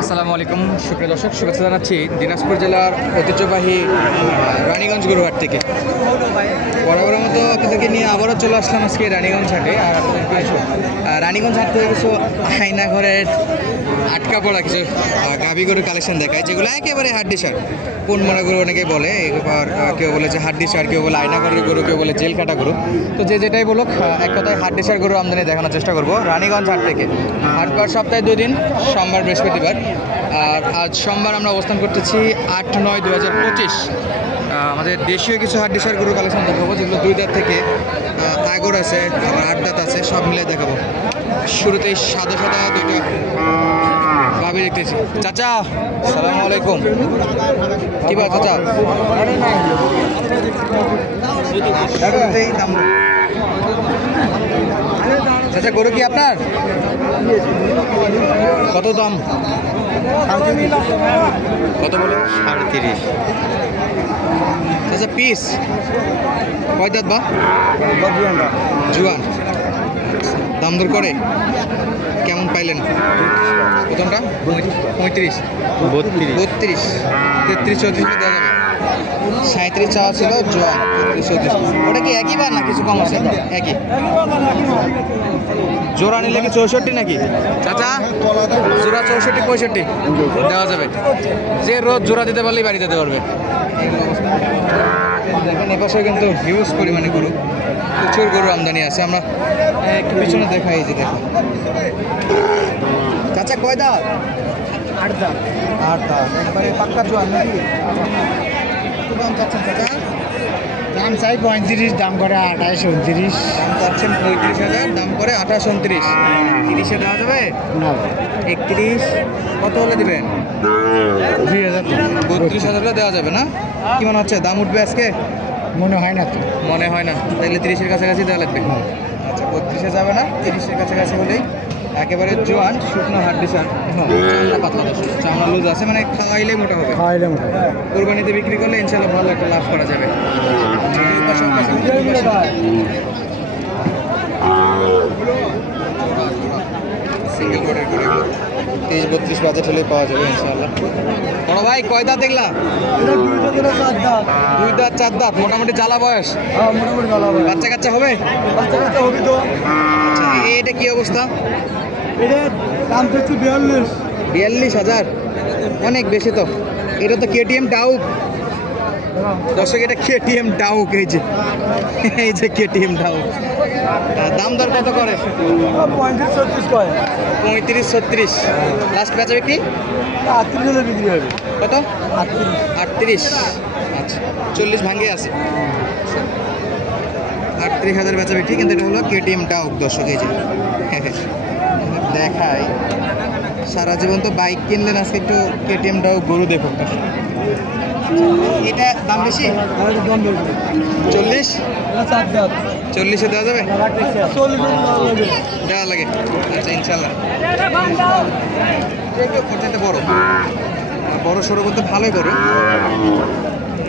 আসসালামু আলাইকুম সুপ্রিয় দর্শক, শুভেচ্ছা জানাচ্ছি দিনাজপুর জেলার ঐতিহ্যবাহী রানীগঞ্জ গরুহাট থেকে। বরাবরের মতো আপনাদেরকে নিয়ে আবারও চলে আসলাম আজকে রানীগঞ্জ হাটে। আর আপনাদেরকে রানীগঞ্জ হাট থেকে কিছু আয়না ঘরের আটকা পড়া কিছু গাভী গরুর কালেকশন দেখায়, যেগুলো একেবারে হাড্ডি সার, কোন মনে গরু অনেকে বলে। এবার কেউ বলে যে হাড্ডি সার, কেউ বলে আয়না ঘরের গরু, কেউ বলে জেল কাটা গরু। তো যে যেটাই বলুক, এক কথায় হাড্ডি সার গরু আমদানি দেখানোর চেষ্টা করবো রানীগঞ্জ হাট থেকে। হাটবার সপ্তাহে 2 দিন, সোমবার বৃহস্পতিবার। আর আজ সোমবার আমরা অবস্থান করতেছি 8-9-2025। আমাদের দেশীয় কিছু হাড্ডি সার গরু কালেকশন দেখাবো, যেগুলো 2 দাঁত থেকে আগর আছে, আবার 8 দাঁত আছে, সব মিলে দেখাবো। শুরুতেই সাদা সাদা 2টা গাভী দেখতেছি। চাচা আসসালামু আলাইকুম, কি বা চাচা? চাচা গরু কি আপনার? কত দাম? কত বলে? ৩.৫। চাচা পিস কয় দাঁত বা? জুয়ান। দাম দর করে কেমন পাইলেন? প্রথমটা 35, 32, 33, 34 দেওয়া যাবে। 37 চাওয়া ছিল, জোয়ান 33, 34। ওটা কি একই বার না কিছু কম আছে? একই। জোড়া নিলে কি 64 নাকি চাচা? জোড়া 64, 65 দেওয়া যাবে। যে রোজ জোড়া দিতে পারলেই বাড়ি যেতে পারবে। দেখেন এপাশে কিন্তু হিউজ পরিমাণে গরু, প্রচুর গরু আমদানি আছে। আমরা একটু পিছনে দেখাই, যে দেখো চাচা কয় দাঁত? ৮ দাম। 8 দাঁত, একবারে পাক্কা জোয়ান নাকি? কত দাম চাচ্ছেন চাচা? দাম চাই ৩৫, দাম করে ২৮, ২৯। দাম চাচ্ছেন 35,000, দাম করে 28, 29। 30-এ দেওয়া যাবে? না, 31 কত হলে দিবেন? ২০০০। 32,000 দেওয়া যাবে না? কি মনে হচ্ছে দাম উঠবে আজকে? মনে হয় না তো। মনে হয় না, তাহলে 30-এর কাছাকাছি দেওয়া লাগবে। আচ্ছা 32-এ যাবে না, 30-এর কাছাকাছি হলেই একেবারে জোয়ান, শুকনো হাড্ডি সার, চামড়া পাতলা, চামড়া লুজ আছে, মানে খাওয়াইলেই মোটা হবে। খাওয়াইলে মোটা। কোরবানিতে বিক্রি করলে ইনশাল্লাহ ভালো একটা লাভ করা যাবে। সিঙ্গেল রোডের করে 30-32 বাজেট হলে পাওয়া যাবে ইনশাল্লাহ। বড় ভাই কয় দাঁত দেখলা? 2 দাঁত 4 দাঁত, মোটামুটি জ্বালা বয়স। বাচ্চা কাচ্চা হবে? আচ্ছা এটা কি অবস্থা? দাম হচ্ছে 42,000, অনেক বেশি তো। এটা তো কেটিএম ডাউক দর্শক, এটা কেটিএম ডাউক। এই যে কেটিএম ডাউক। দাম দর কত করে? 35-36। লাস্ট বেচা বিক্রি 38 বিক্রি হবে। কত? 38। আচ্ছা 40 ভাঙ্গে আছে। 38,000 বেচা বিক্রি, কিন্তু এটা হলো কেটিএম ডাউক দর্শক। এই যে দেখাই, সারা জীবন তো বাইক কিনলেন, আজকে একটু কেটিএম ডাউক গরু দেখুন। এটা দাম বেশি? 40? 40-এ দেওয়া যাবে? দেওয়া লাগে। আচ্ছা ইনশাল্লাহ। বড় বড় সড়ো বলতে ভালোই বড়,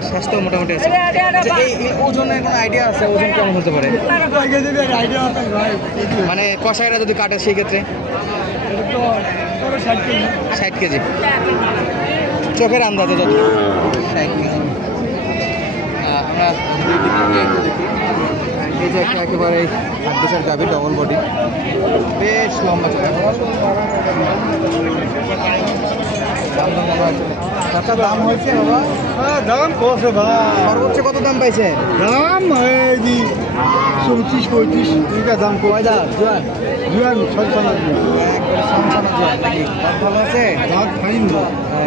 স্বাস্থ্য মোটামুটি আছে। এই ওজনের কোনো আইডিয়া আছে? ওজন কেমন হতে পারে? মানে কষাইরা যদি কাটে সেই ক্ষেত্রে 60 কেজি, চোখের আন্দাজে যত 60 কেজি। আমরা দেখি, এই যে একটা একেবারে হাড্ডিসার গাভী, ডবল বডি, বেশ লম্বা চলে। আচ্ছা দাম হয়েছে বাবা? দাম কত ভাই? সর্বোচ্চ কত দাম পাইছে? দাম 34-35 টাকা দাম। কয় দাঁত? জোয়ান? জুয়ান 56। একবারে সামসানো জোয়ান নাকি? দাঁত ভালো আছে? দাঁত ফাইন।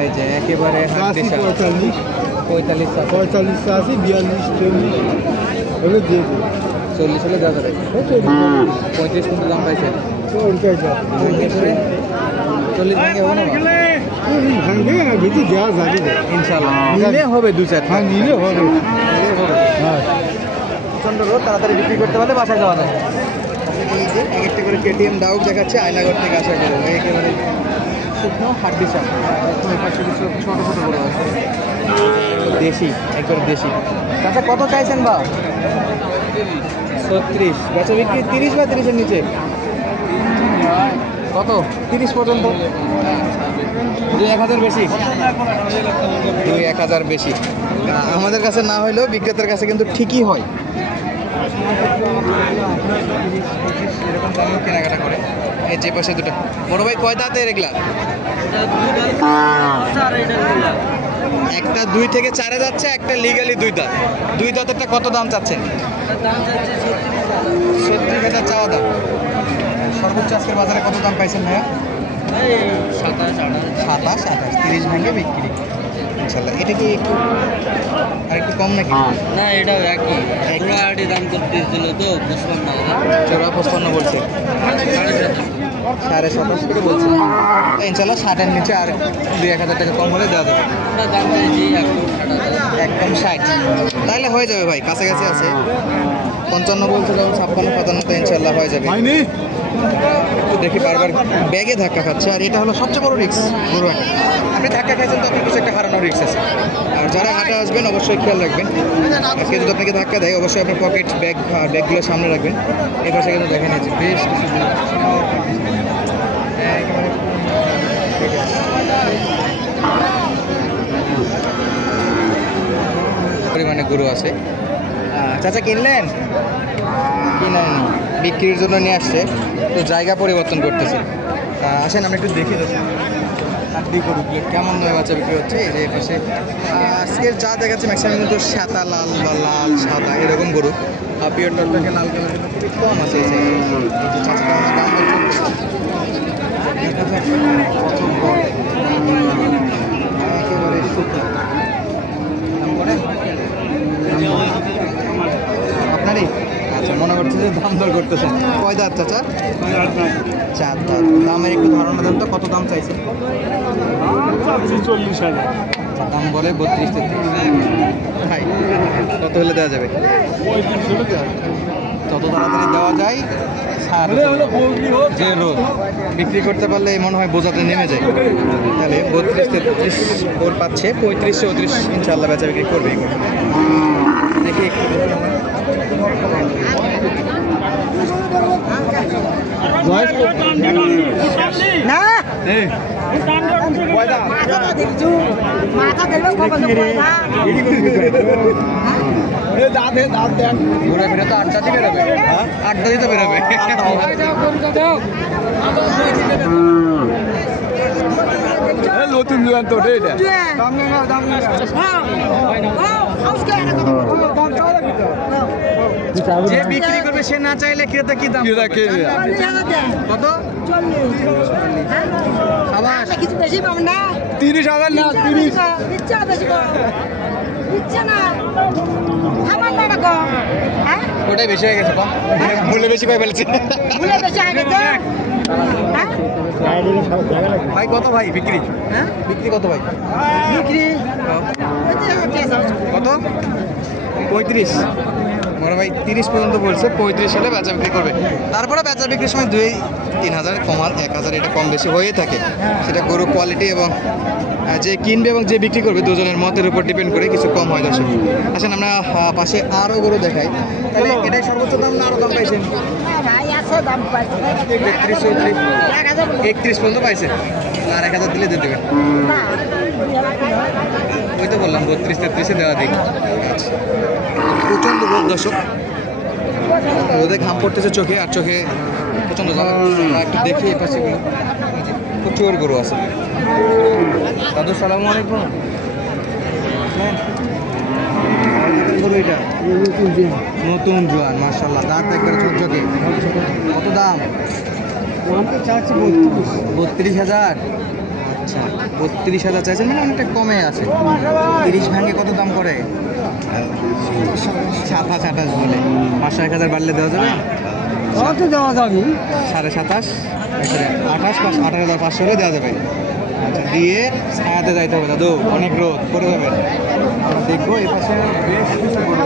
এই যে একেবারে হাড্ডিসার। 45, 45 আছে। 45 আছে, 42, 40 হলে দিয়ে দেবো। 40 হলে দেওয়া যাবে। 35 কিন্তু দাম পাইছে। 40 ভাঙে হবে না? ভাঙবে বেশি দেওয়া যাবে ইনশাল্লাহ নিলে হবে 2-4। হ্যাঁ নিলে হবে। হ্যাঁ প্রচণ্ড রোদ, তাড়াতাড়ি বিক্রি করতে পারলে বাসায় যাওয়া যায়। এই যে একটা করে কেটিএম ডাউক দেখাচ্ছে, আয়নাগর থেকে আসা গেল একেবারে শুকনো হাড্ডিসার। পাশে কিছু ছোটো ছোটো গরু আছে, দেশি, একবারে দেশি। আচ্ছা কত চাইছেন বা? 36। বেচা বিক্রি 30 বা 30-এর নিচে? কত 30 পর্যন্ত 2-1000 বেশি 2-1000 বেশি আমাদের কাছে না হইলেও বিক্রেতার কাছে কিন্তু ঠিকই হয় এরকম দামে কেনাকাটা করে এই যে পাশে দুটো বড় ভাই কয় দাঁতে এগুলা একটা 2 থেকে 4 যাচ্ছে একটা লিগালি 2 দাঁত 2 দাঁতেরটা কত দাম চাচ্ছেন 70,000 চাওয়া দাম সর্বোচ্চ আজকের বাজারে কত দাম পাইছেন ভাইয়া 27-28 30 ভাঙে বিক্রি ইনশাল্লাহ এটা কি একটু আর একটু কম নাকি না এটাও একই পুরাটি দাম করতেছিল তো 55 চোরা 55 বলছে 27.5 করে বলছে ইনশাল্লাহ 60-এর নিচে আর 2-1000 টাকা কম হলে দেওয়া যাবে আমরা দাম চাইছি একদম 60 তাহলে হয়ে যাবে ভাই কাছাকাছি আছে 55 বলছে যখন 56-57 ইনশাল্লাহ হয়ে যাবে একটু দেখি বারবার ব্যাগে ধাক্কা খাচ্ছে আর এটা হলো সবচেয়ে বড় রিস্ক গরু হাটে আপনি ধাক্কা খাইছেন তো আপনি কিছু একটা হারানোর রিস্ক আছে আর যারা হাটে আসবেন অবশ্যই খেয়াল রাখবেন আজকে যদি আপনাকে ধাক্কা দেয় অবশ্যই আপনার পকেট ব্যাগগুলো সামনে রাখবেন এই পাশে কিন্তু দেখে নিয়েছে বেশ কিছু পরিমাণে গরু আছে চাচা কিনলেন কিনেন বিক্রির জন্য নিয়ে আসছে তো জায়গা পরিবর্তন করতেছে আসেন আমরা একটু দেখি হাড্ডি গরুগুলো কেমন নয় বাচ্চা বিক্রি হচ্ছে এই যে পাশে আজকের যা দেখাচ্ছে ম্যাক্সিমাম কিন্তু সাদা লাল বা লাল সাদা এরকম গরু পিওর টলটাকে লাল কালার কিন্তু খুবই কম আছে এই যে চাচাটা আমার দাম একেবারে শুকনো দাম করে আপনারই আচ্ছা মনে করছে যে দাম দর করতেছেন কয় দাঁত চাচা 4 দাঁত দামের একটু ধারণা দেন তো কত দাম চাইছে 40,000 দাম বলে 32-33 ভাই কত হলে দেওয়া যাবে তত তাড়াতাড়ি দেওয়া যায় ছাড় যে রোদ বিক্রি করতে পারলে মনে হয় বোঝাতে নেমে যায় তাহলে 32-33 ওর পাচ্ছে 35-34 ইনশাল্লাহ বেচা বিক্রি করবেই দেখি একটু না ঘুরে ফিরে তো আড্ডা দিতে বেরোবে আড্ডা দিতে বেরোবে নতুন জোয়ান তো এটা যে বিক্রি করবে সে না চাইলে ক্রেতা কি দাম কত আবার কিছু বেশি পাবো না 30,000 না 30 দিচ্ছে না বেশি কম দিচ্ছে না আমার না কম হ্যাঁ ওটাই বেশি হয়ে গেছে কম মূল্য বেশি করে ফেলেছে ভুলে বেশি আগে তো হ্যাঁ ভাই কত ভাই বিক্রি হ্যাঁ বিক্রি কত ভাই বিক্রি কত 35 বড় ভাই 30 পর্যন্ত বলছে 35 হলে বেচা বিক্রি করবে তারপরে বেচা বিক্রির সময় 2-3,000 কমার 1,000 এটা কম বেশি হয়ে থাকে সেটা গরু কোয়ালিটি এবং যে কিনবে এবং যে বিক্রি করবে দুজনের মতের উপর ডিপেন্ড করে কিছু কম হয় দর্শক আসেন আমরা পাশে আরও গরু দেখাই তাহলে এটাই সর্বোচ্চ দাম না আরও দাম পাইছেন ভাই আছে দাম পাইছে 31 পর্যন্ত পাইছে আর 1,000 দিলে দিয়ে দেবেন ওই তো বললাম 32-33 দেওয়া দিই আচ্ছা প্রচণ্ড রোদ দর্শক রোদে ঘাম পড়তেছে চোখে আর চোখে প্রচণ্ড একটু দেখি এই পাশে প্রচুর গরু আছে দাদু সালাম আলাইকুম গরু এটা নতুন জোয়ান মার্শাল্লাহ দাঁত একবারে চকচকে কত দাম 32,000 আচ্ছা 32,000 চাইছেন মানে অনেকটা কমে আছে 30 ভাঙে কত দাম করে 27-28 বলে 500-1,000 বাড়লে দেওয়া যাবে কত দেওয়া যাবে 27.5 18,500 হলে দেওয়া যাবে আচ্ছা দিয়ে ছায়াতে যাইতে হবে দাদু অনেক রোদ করে যাবেন আমরা দেখবো এই পাশে বেশ কিছু গরু